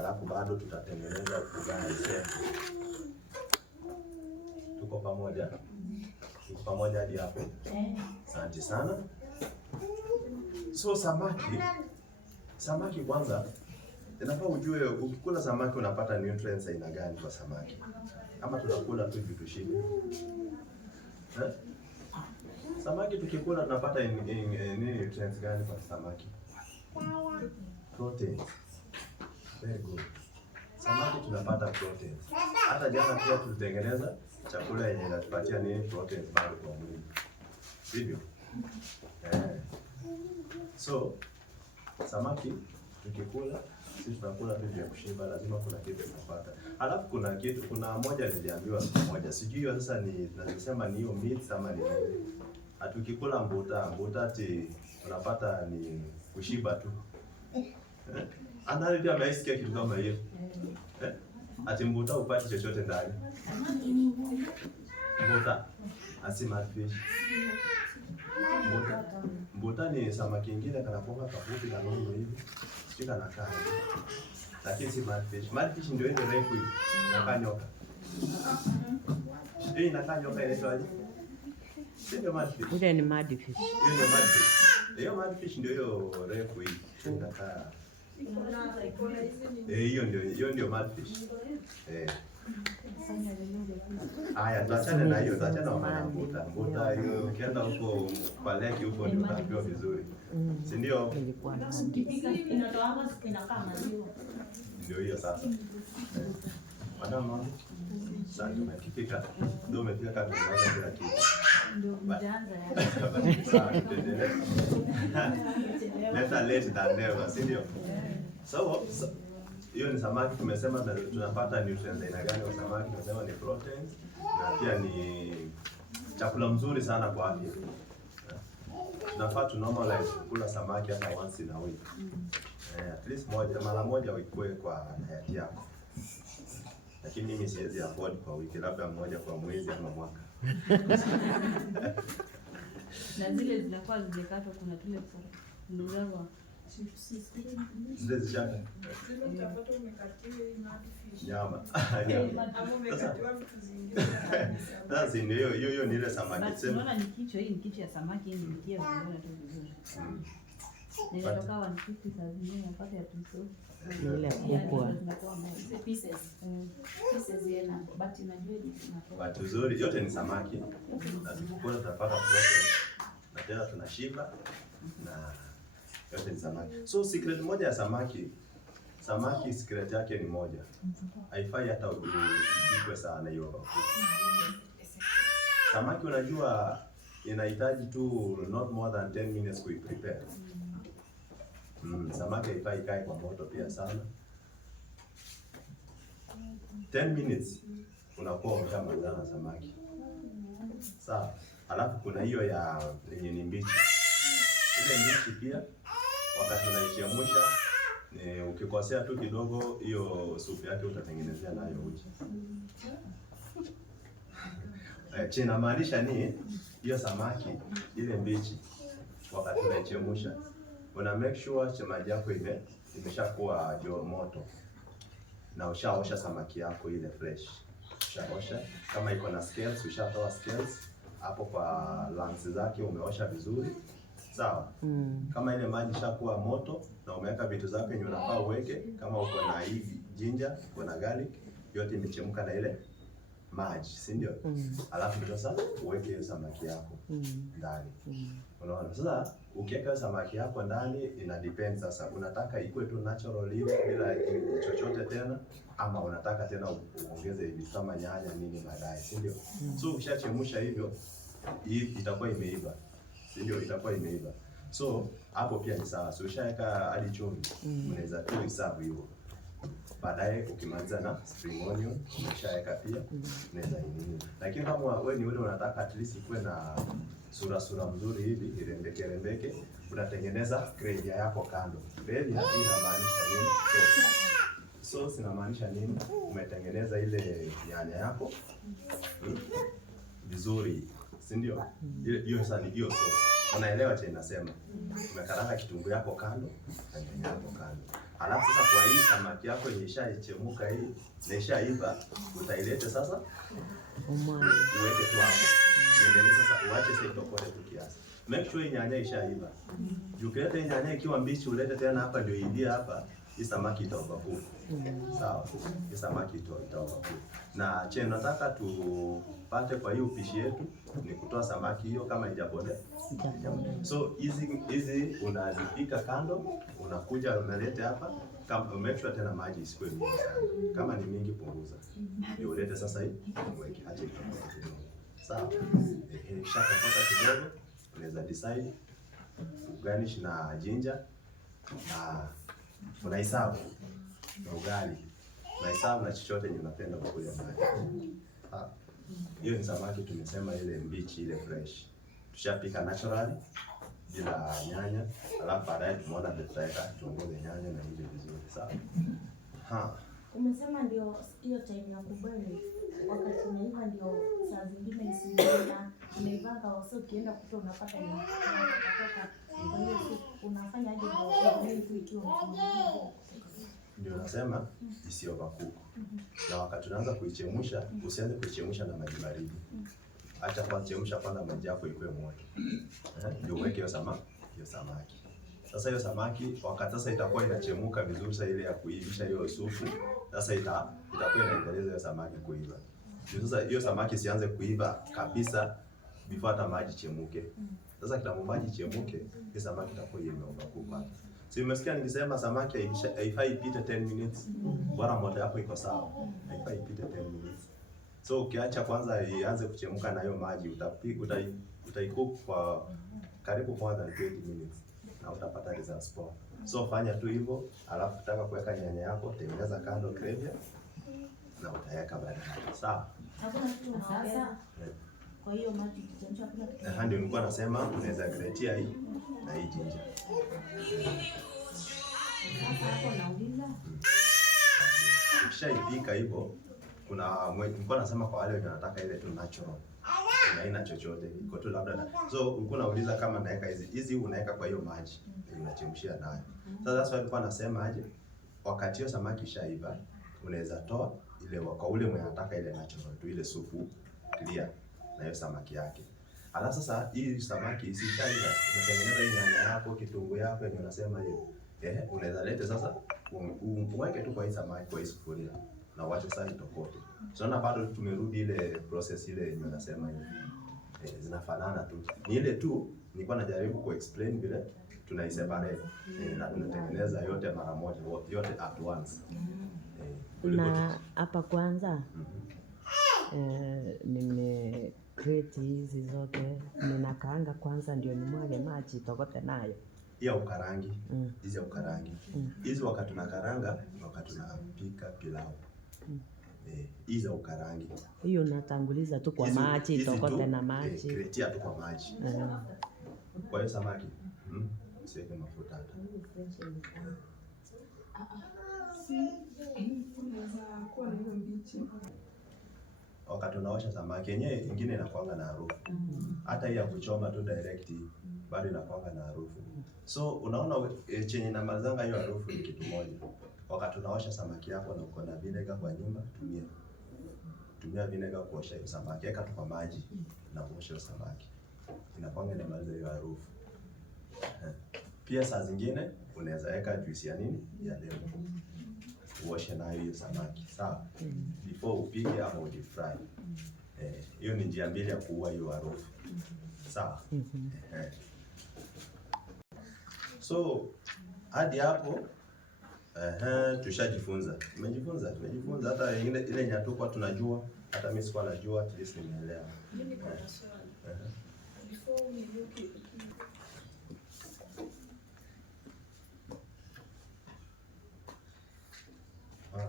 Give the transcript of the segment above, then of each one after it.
Alafu bado tutatengeneza ugali zetu. Tuko pamoja? Tuko pamoja hadi hapo? Asante sana. So samaki kwanza, inafaa ujue ukikula samaki unapata nutrients aina gani kwa samaki. Ama tunakula tu vitu shida. Samaki tukikula tunapata nini nutrients gani kwa samaki? Protein. Very good. Samaki tunapata protein. Hata jana pia tulitengeneza chakula yenye inatupatia nini protein bado kwa mwili. Sivyo? So samaki tukikula sisi tunakula vitu vya kushiba, lazima kuna kitu tunapata. Alafu kuna moja niliambiwa siku moja. Sijui hiyo sasa tunasema ni hiyo meat ama ni nini. Atukikula mbuta ati unapata ni kushiba tu. Anani pia ameisikia kitu kama hiyo. Ati mbuta upati chochote ndani. Mbuta asima fish. Mbuta ni samaki ingine kanapoka kafupi na nono hivi. Sisi kanakaa. Lakini si madfish. Madfish ndio ile refu hivi. Inakaa nyoka. Hii inakaa nyoka inaitwa aje? Ndio madfish. Ile ni madfish. Ile ndio madfish. Hiyo madfish ndio hiyo refu hivi. Inakaa. Hiyo ndio madfish. Haya, tuachane na hiyo, tuachane na mbuta. Mbuta hiyo ukienda huko kwa lake huko ndio utaambiwa vizuri. Si ndio? Ndio hiyo sasa. Madam, sasa tumefika. Ndio umefika kama tunaanza kila kitu. Ndio mjaanza Better late than never, si ndio? So hiyo ni samaki tumesema tunapata nutrients aina gani kwa samaki? Tumesema ni protein na pia ni chakula mzuri sana kwa afya. Tunafaa tu normalize kula samaki hata once in a week. At least mara moja ikue kwa diet yako. Lakini mimi siwezi afford kwa wiki, labda moja kwa mwezi ama mwaka. Na zile zinakuwa zimekatwa, kuna tule ndio zile zishaka. Utapata umekatiwa madfish. Nyama. Ama umekatiwa vitu zingine. Sasa hiyo ni ile samaki. Unaona ni kichwa, hii ni kichwa ya samaki, hii ni mkia, unaona tu vizuri. Ninatoka 150 saa zingine napata ya tuso. Ile kubwa. Pieces. Pieces yana but unajua tunatoka. Watu nzuri yote ni samaki. Na tukikula tutapata protein. Na tena tunashiba na yote ni samaki. So secret moja ya samaki secret yake ni moja. Haifai hata upikwe sana hiyo. Samaki unajua inahitaji tu not more than 10 minutes kuiprepare. Samaki haifai ikae kwa moto pia sana. 10 minutes unakuwa umeshamalizana samaki. Sawa. Alafu kuna hiyo ya yenye ni mbichi. Ile mbichi pia wakati unaichemsha ukikosea tu kidogo hiyo supu yake utatengenezea nayo uji. China maanisha ni hiyo samaki ile mbichi wakati unaichemsha una make sure maji yako imeshakuwa moto na ushaosha samaki yako ile fresh. Ushaosha kama iko na scales, ushatoa scales hapo kwa lungs zake umeosha vizuri. Sawa? Kama ile maji shakuwa moto na umeweka vitu zako yenye unafaa uweke, kama uko na hivi ginger, uko na garlic, yote imechemka na ile maji, si ndio? Alafu sasa uweke hiyo samaki yako ndani. Unaona? Sasa ukiweka samaki yako ndani ina depend sasa unataka ikuwe tu natural hivi bila chochote tena ama unataka tena uongeze hivi kama nyanya nini baadaye, si ndio? So ukishachemsha hivyo itakuwa imeiva. Ndio itakuwa imeiva. So hapo pia ni sawa. So ushaweka hadi chumvi, unaweza tu serve hivyo. Baadaye ukimaliza na spring onion, ushaweka pia unaweza nini. Lakini kama wewe ni unataka at least ikuwe na sura mzuri hivi, irembeke, unatengeneza gravy yako kando. Gravy hapa inamaanisha nini? So inamaanisha nini? Umetengeneza ile nyanya yako vizuri. Si ndio? Hiyo sasa ni hiyo sauce. Unaelewa cha inasema? Umekaranga kitunguu yako kando na nyanya yako kando. Alafu sasa kwa hii samaki yako imeshaichemuka hii na ishaiva, utailete sasa uweke tu hapo. Niendelee sasa, uache sasa itokote tu kiasi. Make sure nyanya ishaiva. Ukileta nyanya ikiwa mbichi ulete tena hapa ndio iingie hapa, hii samaki itaovakuka. Sawa? Hii samaki itaovakuka. Na che nataka tupate kwa hiyo upishi yetu ni kutoa samaki hiyo kama haijapotea. So hizi unazipika kando, unakuja unalete hapa, kama make sure tena maji isikuwe mingi sana. Kama ni mingi punguza. Ndio ulete sasa hii uweke acha itokote kidogo. Sawa? Shakapata kidogo, unaweza decide uganish na ginger na unaisabu na ugali. Unaisabu na chochote yenye unapenda kukula nayo. Hiyo ni samaki tumesema ile mbichi ile fresh. Tushapika naturally bila nyanya, alafu baadaye tumeona tutaweka tuongeze nyanya na ile vizuri. Sawa? Umesema ndio hiyo time ya kubeli wakati unaiva ndio saa zingine isiona unaivanga wasa ukienda kutoa unapata inatoka. Kwa hiyo unafanya aje ndio hiyo ikiwa ndio nasema isiovercook. Na wakati unaanza kuichemsha, usianze kuichemsha na maji baridi. Acha kwanza chemsha kwanza maji yako ikuwe moto. Ndio uweke hiyo samaki. Sasa hiyo samaki wakati sasa itakuwa inachemuka vizuri sasa ile ya kuivisha hiyo supu. Sasa itakuwa inaendeleza hiyo samaki kuiva. Sasa hiyo samaki sianze kuiva kabisa before hata maji chemuke. Sasa kitambo maji chemuke, hiyo samaki itakuwa imeovercook. So umesikia nikisema samaki haifai ipite 10 minutes. Bora moto yako iko sawa. Haifai ipite 10 minutes. So ukiacha kwanza ianze kuchemuka na hiyo maji, utaikook kwa karibu more than 20 minutes na utapata results poa. So fanya tu hivyo, alafu utaka kuweka nyanya yako, tengeneza kando gravy na utaweka baadaye. Sawa? Hakuna kitu sasa. Kwa hiyo maji kichemsha kuna kitu. Ndio nilikuwa nasema unaweza gratia hii na hii ginger. Sasa hapo nauliza. Ukishaipika hivyo kuna nilikuwa nasema kwa wale wanataka ile tu natural. Haina chochote. Iko tu labda. So ulikuwa unauliza kama naweka hizi unaweka kwa hiyo maji unachemshia nayo. Sasa swali nilikuwa nasema aje wakati hiyo samaki ishaiva unaweza toa ile kwa ule mwenye anataka ile natural tu ile supu clear na hiyo samaki yake. Alafu sasa hii samaki isishaiva, unatengeneza hii nyanya yako, kitunguu yako yenye unasema hiyo. Unaweza lete sasa uweke tu kwa hii samaki kwa hii sufuria na uache sasa itokote. Tunaona bado tumerudi ile process ile yenye unasema hiyo. Zinafanana tu. Ni ile tu nilikuwa najaribu kuexplain vile tunaiseparate na tunatengeneza yote mara moja, yote at once. Na hapa kwanza nime create hizi zote ninakaanga kwanza ndio nimwage maji tokote nayo. Ya ukarangi, hizi ya ukarangi. Hizi wakati tunakaranga, wakati tunapika pilau. Hizi ya ukarangi. Hiyo natanguliza tu kwa maji tokote na maji. Create tu kwa maji. Kwa hiyo samaki, usiweke mafuta hata. Wakati unaosha samaki yenyewe ingine inakuanga na harufu. Hata hii ya kuchoma tu direct bado inakuanga na harufu. So unaona chenye namalizanga hiyo harufu ni kitu moja. Wakati unaosha samaki yako na uko na vinegar kwa nyumba, tumia vinegar kuosha hiyo samaki. Weka tu kwa maji na kuosha hiyo samaki. Inakuanga inamaliza hiyo harufu. Pia saa zingine unaweza weka juice ya nini? Ya lemon. Uoshe nayo hiyo samaki. Sawa? Before upige ama deep fry. Hiyo ni njia mbili ya kuua hiyo harufu. Sawa? So hadi hapo tushajifunza. Tumejifunza hata ile nyatuko tunajua, hata mimi sikuwa najua, at least nimeelewa. Mimi niko na swali. Before uniruke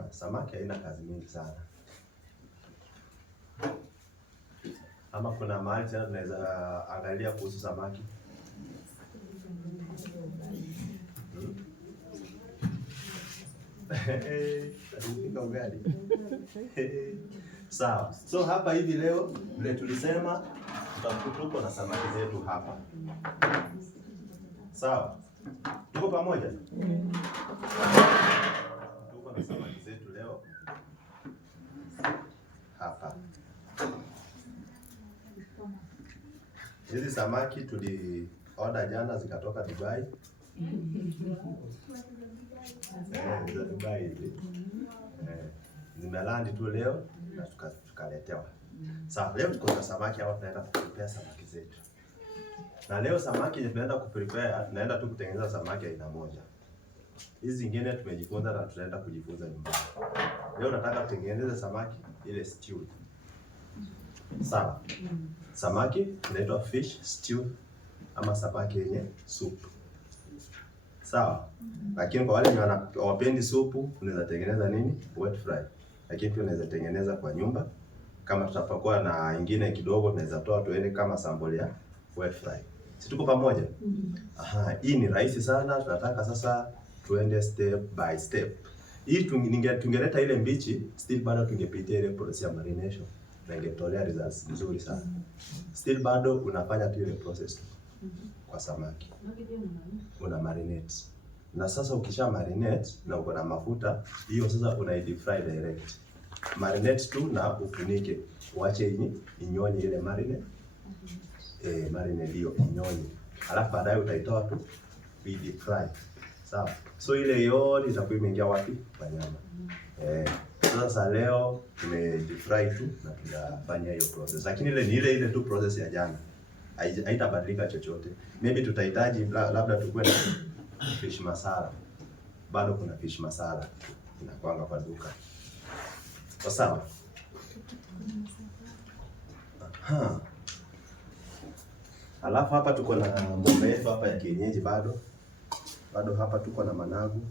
samaki haina kazi mingi sana. Ama kuna mahali tena tunaweza angalia kuhusu samaki. Tunapika ugali. Sawa. So hapa hivi leo vile tulisema tutakutuko na samaki zetu hapa. Sawa. Tuko pamoja? Tuko na samaki zetu leo hapa. Hizi samaki order jana zikatoka Dubai. Dubai hizi. Zimelandi tu leo na tukaletewa. Sasa leo tuko na samaki hapa, tunaenda kuprepare samaki zetu. Na leo samaki tunaenda kuprepare, tunaenda tu kutengeneza samaki aina moja. Hizi zingine tumejifunza na tunaenda kujifunza nyumbani. Leo nataka tutengeneze samaki ile stew. Sawa. Samaki inaitwa fish stew ama samaki yenye supu. Sawa. Lakini kwa wale hawapendi supu, unaweza tengeneza nini? Wet fry. Lakini pia unaweza tengeneza kwa nyumba. Kama tutapakuwa na ingine kidogo, tunaweza toa tuende kama sample ya wet fry. Si tuko pamoja? Aha, hii ni rahisi sana. Tunataka sasa tuende step by step. Hii tungeleta ile mbichi, still bado tungepitia ile process ya marination. Na ingetolea results nzuri sana. Still bado unafanya tu ile process tu. Kwa samaki. Una marinate. Na sasa ukisha marinate na uko na mafuta, hiyo sasa una deep fry direct. Marinate tu na ufunike. Uache inyonye ile marinate. Marinate hiyo inyonye. Alafu baadaye utaitoa tu deep fry. Sawa. So ile yote itakuwa imeingia wapi? Kwa nyama. Sasa leo deep fry tu na tunafanya hiyo process. Lakini ile ni ile tu process ya jana. Haitabadilika chochote. Maybe tutahitaji labda tukue na fish masala. Bado kuna fish masala inakuanga kwa duka. Sawa? Alafu hapa tuko na mboga yetu hapa ya kienyeji bado. Bado hapa tuko na managu.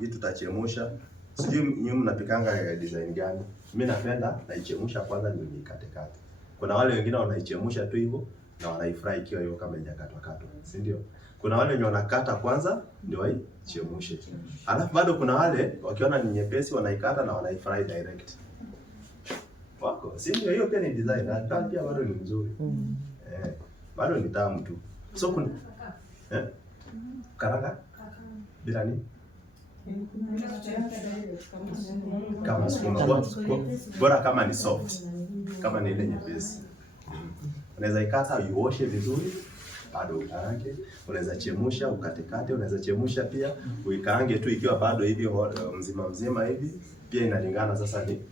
Hii tutachemsha. Sijui nyinyi mnapikanga design gani? Mimi napenda naichemsha kwanza ndio nikate-kate. Kuna wale wengine wanaichemsha tu hivyo na wanaifry ikiwa hiyo kama haijakatwa, si ndio? Kuna wale wenye wanakata kwanza ndio waichemshe. Alafu bado kuna wale wakiona ni nyepesi wanaikata na wanaifry direct. Wako, si ndio? Hiyo pia ni design. Hata pia bado ni nzuri. Bado ni tamu tu. So kuna karanga bila nini? Kama sukuma bora kama ni soft, kama ni ile nyepesi. Unaweza ikata uoshe vizuri, bado ukaange. Unaweza chemsha ukate-kate, unaweza chemsha pia uikaange tu ikiwa bado hivi mzima hivi. Pia inalingana sasa ni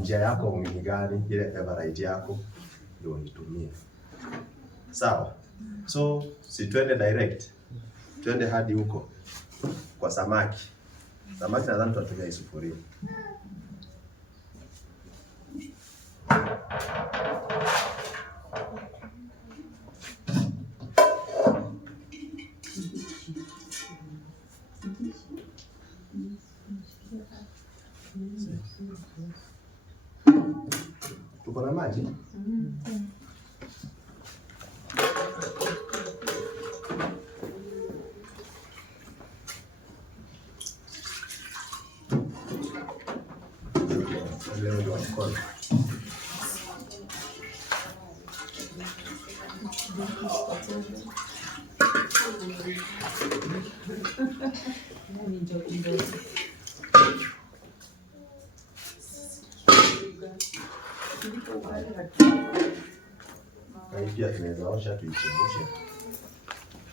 njia yako ni gani, ile favorite yako ndio unitumie. Sawa. So si twende direct. Twende hadi huko kwa samaki. Samaki nadhani tutatumia hii sufuria. Tuko na maji? Leo ndio mkono. Hii pia tunaweza osha tuichemshe.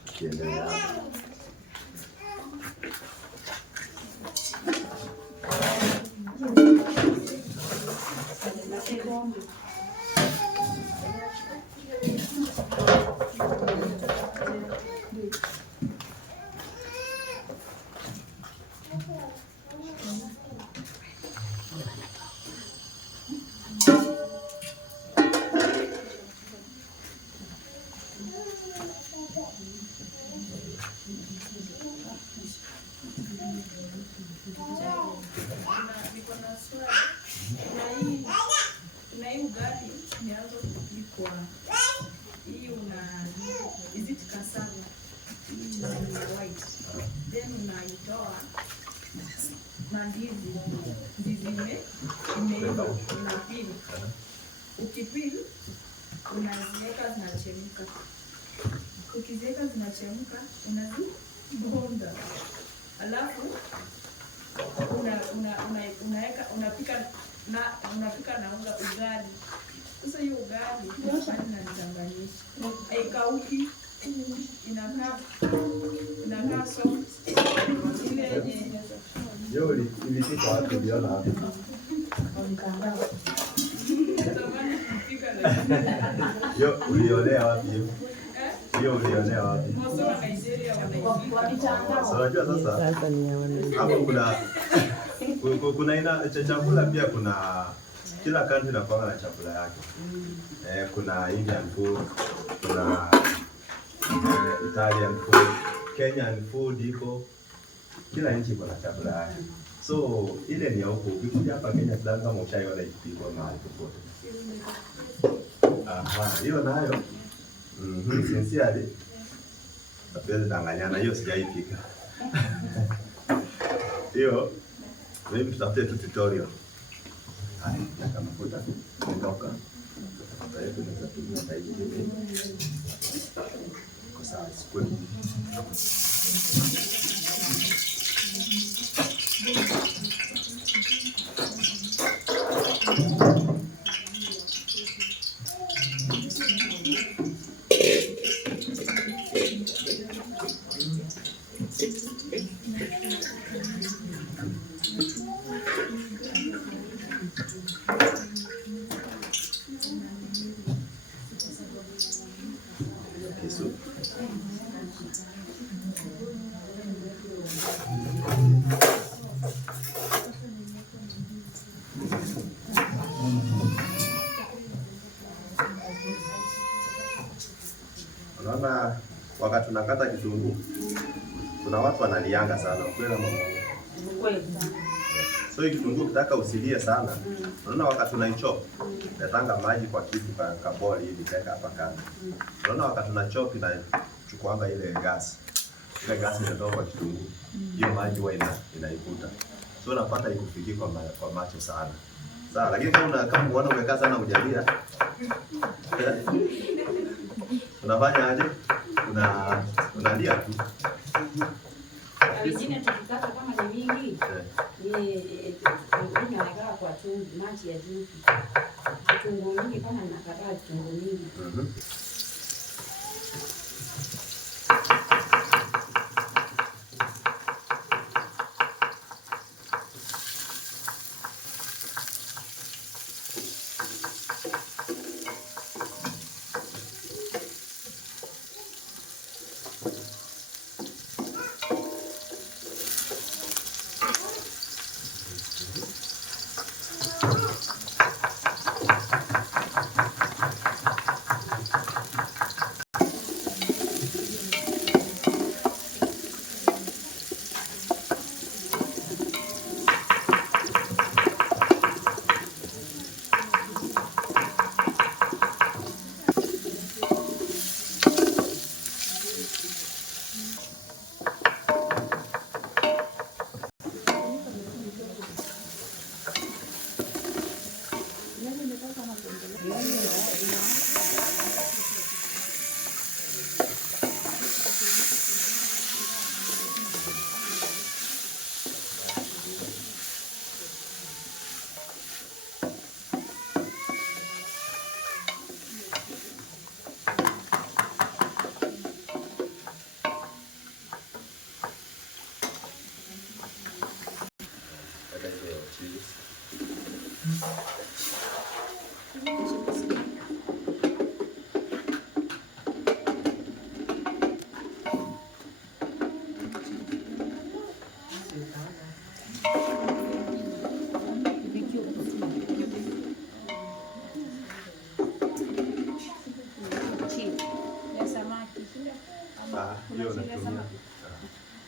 Kiendelea hapo. Kuna hii ugali imeanza kupikwa. Hii is it cassava? Hii ni white. Then unaitoa na ndizi imeiva, unapili. Ukipili unaziweka zinachemka. ukiziweka zinachemka, unazibonda, alafu unapika na unga ugali. Sasa hiyo ugali inachanganyisha, haikauki, inakaa soft ile yenye Hiyo ilipika wapi uliona wapi? Hiyo ulionea wapi hiyo? Hiyo ulionea wapi? Unajua sasa hapo kuna aina chakula pia, kuna kila country inakuwa na chakula yake. Kuna Indian food, kuna Italian food, Kenyan food iko. Kila nchi iko na chakula yake. So ile ni huko. Ukikuja hapa Kenya sidhani kama ushaiona ikipikwa mahali popote. Hiyo nayo sincerely hatuwezi danganyana, hiyo sijaipika. Hiyo mimi tutafute tu tutorial. Kama mafuta ndoka. Sasa hiyo tunaweza tumia tairi. Kwa sababu sikwe. Unaona, wakati tunakata kitunguu kuna watu wanalianga sana, ukweli ama ukweli? So hii kitunguu kitaka usilie sana. Unaona, wakati unaichop natanga maji kwa kitu ka bowl hivi kaeka hapa kando. Unaona, wakati tunachop inachukuanga ile gas. Ile gas inatoka kwa kitunguu. Hiyo maji huwa inaivuta. So unapata ikufiki kwa macho sana. Sawa, lakini kama unaona umekaa sana hujalia. Unafanya aje? Unalia tu. Wengine tukikata kama ni mingi, ni anakaa kwa chumvi, maji ya chumvi. Kitunguu mingi kama nakataa kitunguu mingi.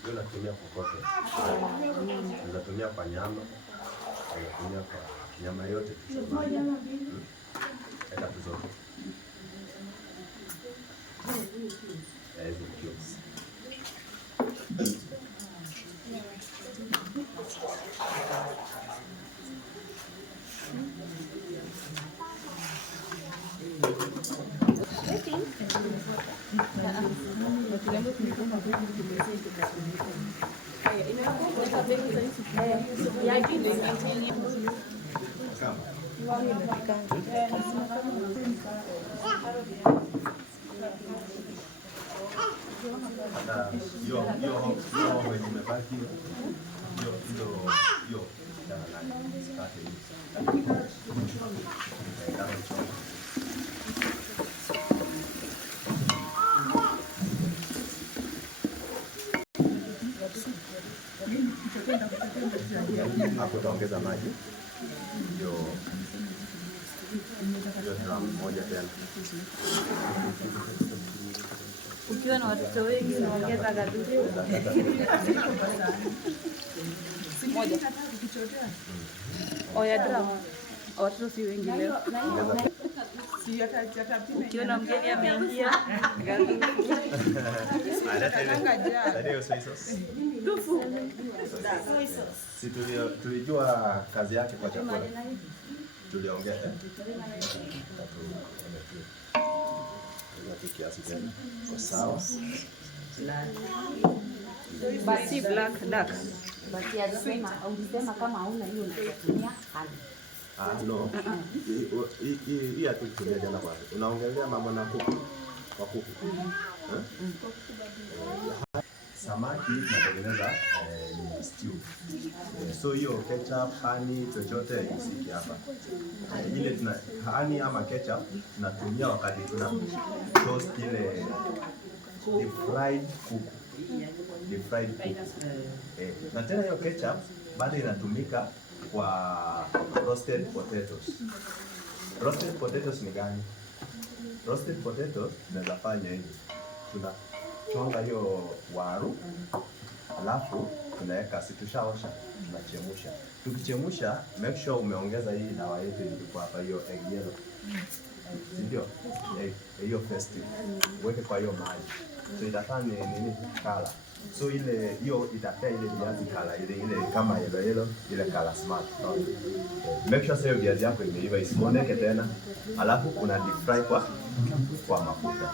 Hiyo natumia kokote. Natumia kwa nyama, natumia kwa nyama yote. Eka tu zote. Hizo cubes. hapo utaongeza maji ndio gramu moja tena. Ukiwa na watoto wengi unaongeza gadudu. Moja. Oya gramu. Watoto si wengi leo. Ukiona mgeni ameingia gadudu. Si tulijua kazi yake kwa chakula. Tuliongea kiasi gani? Kwa sawa. Basi black duck. Basi alisema kama hauna hiyo unatumia hali. No. Hii hatukutumia jana kwanza. Unaongelea mambo na kuku. Kwa kuku. Samaki tunatengeneza stew. So hiyo ketchup, honey, chochote isiki hapa. Ile tuna honey ama ketchup tunatumia wakati tuna toast ile deep fried kuku. Deep fried kuku. Na tena hiyo ketchup bado inatumika kwa roasted potatoes. Roasted potatoes ni gani? Roasted potatoes tunaweza fanya hivi. Tunachonga hiyo waru, alafu tunaweka, si tushaosha, tunachemsha. Tukichemsha, make sure umeongeza hii dawa yetu ilikuwa hapa, hiyo egg yellow. Ndio? Hiyo festive. Uweke kwa hiyo maji. So itafanya nini? Color. So ile hiyo itapea ile viazi color ile kama yellow ile color smart. Make sure sasa viazi yako imeiva isibondeke tena. Alafu una deep fry kwa mafuta.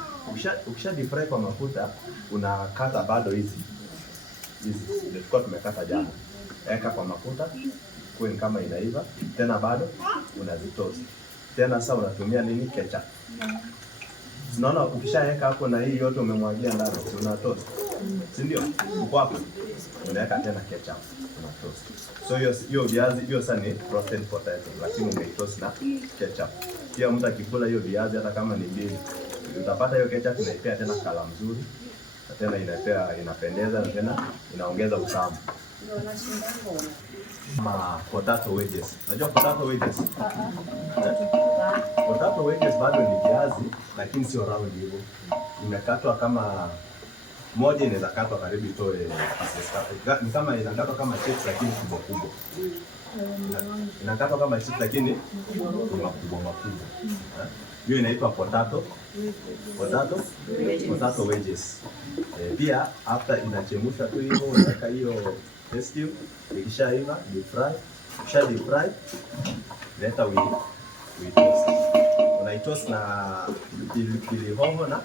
Ukisha deep fry kwa mafuta, unakata bado hizi tulikuwa tumekata jana. Weka kwa mafuta kwenye kama inaiva, tena bado unazitoast. Tena sasa unatumia nini? Ketchup. Unaona ukishaweka hapo na hii yote umemwagia ndani, una toast. Si ndio? Uko hapo. Unaweka tena ketchup, una toast. So hiyo viazi hiyo sasa ni roasted potato, lakini umeitoast na ketchup. Pia mtu akikula hiyo viazi hata kama ni mbili, utapata hiyo ketchup inaipea tena kala mzuri. Na tena inapendeza na tena inaongeza utamu. Potato wedges. Unajua potato wedges? Potato wedges bado ni viazi lakini sio round hivyo. Imekatwa kama moja inaweza katwa karibu itoe pieces. Ni kama inakatwa kama chips lakini kubwa kubwa. Inakatwa kama chips lakini kubwa. Hiyo inaitwa potato wedges. Pia after inachemshwa tu hivyo unaweka hiyo stew, ikishaiva deep fry. Ukisha deep fry leta toast. Unaitoast na pilipili hoho na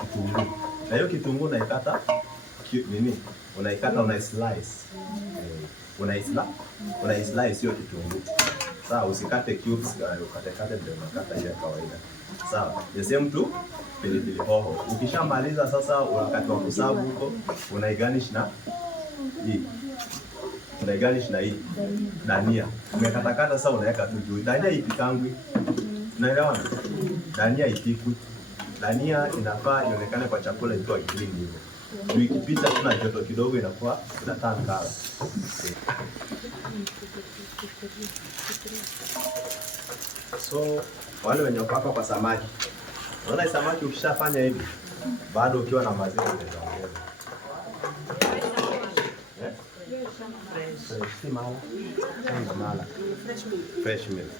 kitunguu. Na hiyo kitunguu unaikata unaikata una slice. Una slice hiyo kitunguu. Sawa, usikate cubes, ukate ndio unakata ile kawaida. Sawa, the same tu pilipili hoho. Ukishamaliza sasa wakati wa kusavu huko unaigarnish na hii. Dania. Umekatakata sasa unaweka tu juu. Dania ipikangwi. Unaelewa? Dania ipikwi. Dania inafaa ionekane kwa chakula ikiwa green hivyo. Juu ikipita tuna joto kidogo inakuwa ina turn color. So wale wenye wako kwa samaki. Unaona samaki ukishafanya hivi bado ukiwa na maziwa utaongeza. Fresh milk.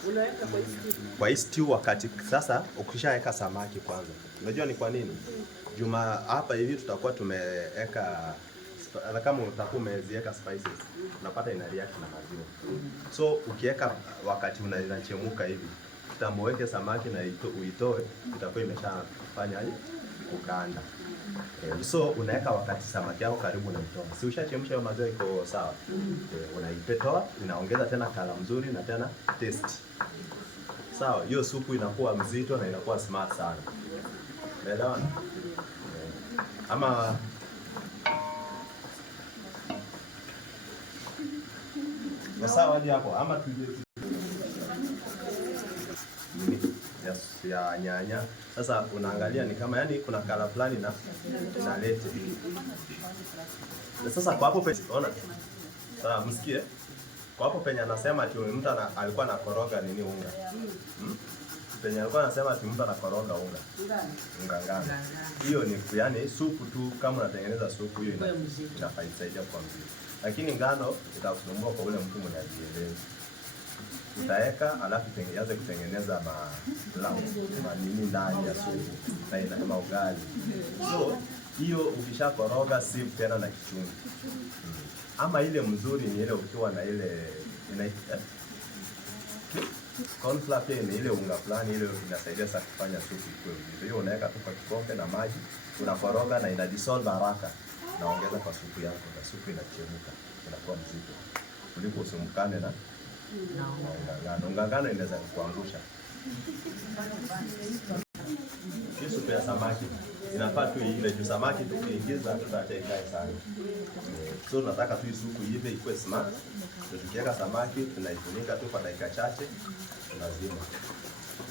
Kwa hii stew wakati sasa ukishaweka samaki kwanza. Unajua ni kwa nini? Juma hapa hivi tutakuwa tumeweka kama utakuwa umeziweka spices unapata ina react na maziwa. So ukiweka wakati inachemka hivi utamweke samaki na uitoe itakuwa imeshafanya kukanda. So unaweka wakati samaki yako karibu na mtoa. Si ushachemsha hiyo maziwa iko sawa? Unaipetoa, inaongeza tena kala mzuri na tena taste. Sawa, hiyo supu inakuwa mzito na inakuwa smart sana. Umeelewa? Ama sawa hadi hapo ama tuje ya nyanya. Sasa unaangalia ni kama yani kuna kala fulani na inalete. Na sasa kwa hapo penye unaona? Sasa msikie. Kwa hapo penye anasema ati mtu alikuwa anakoroga nini unga. Penye alikuwa anasema ati mtu anakoroga unga. Unga ngano. Hiyo ni yani supu tu, kama unatengeneza supu hiyo inafaidia kwa mzee. Lakini ngano itakusumbua kwa ule mtu mwenye ajielewa. Utaweka alafu ianze kutengeneza nini ndani ya supu na ina ugali. So hiyo ukishakoroga sieve tena na kichungi. Ama ile mzuri ni ile ukiwa na ile inaitwa corn flour, pia ni ile unga fulani ile inasaidia sana kufanya supu ikuwe mzito. Hiyo unaweka tu kwa kikombe na maji, unakoroga na ina dissolve haraka. Naongeza kwa supu yako na supu inachemka, inakuwa mzito. Kuliko usumkane na unga ngano inaweza kuangusha. Hii supu ya samaki inafaa tu ile juu samaki tukiingiza tutaacha ikae sana. So tunataka tu supu ive ikuwe smart. Tukiweka samaki tunaifunika tu kwa dakika chache tunazima.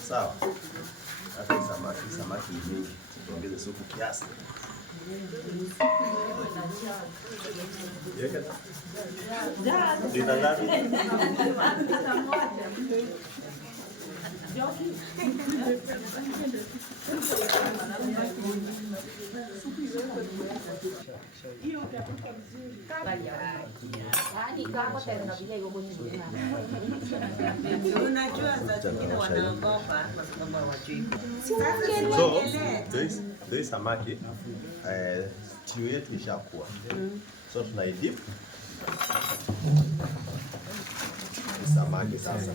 Sawa? Hata samaki ni mingi. Tuongeze supu kiasi. Yeka. Ditangani. So this samaki stew yetu ishakuwa. So tunaidip samaki sasa.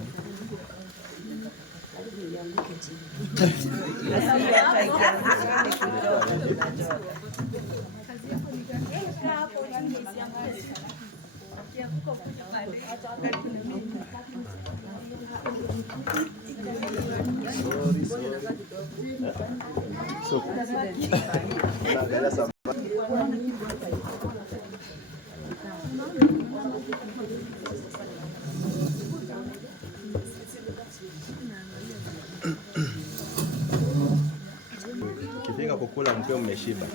Kifika kukula mkiwa mmeshiba.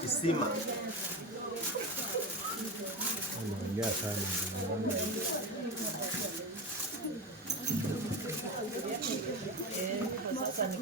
Kisima. Unaongea sana. Sasa ni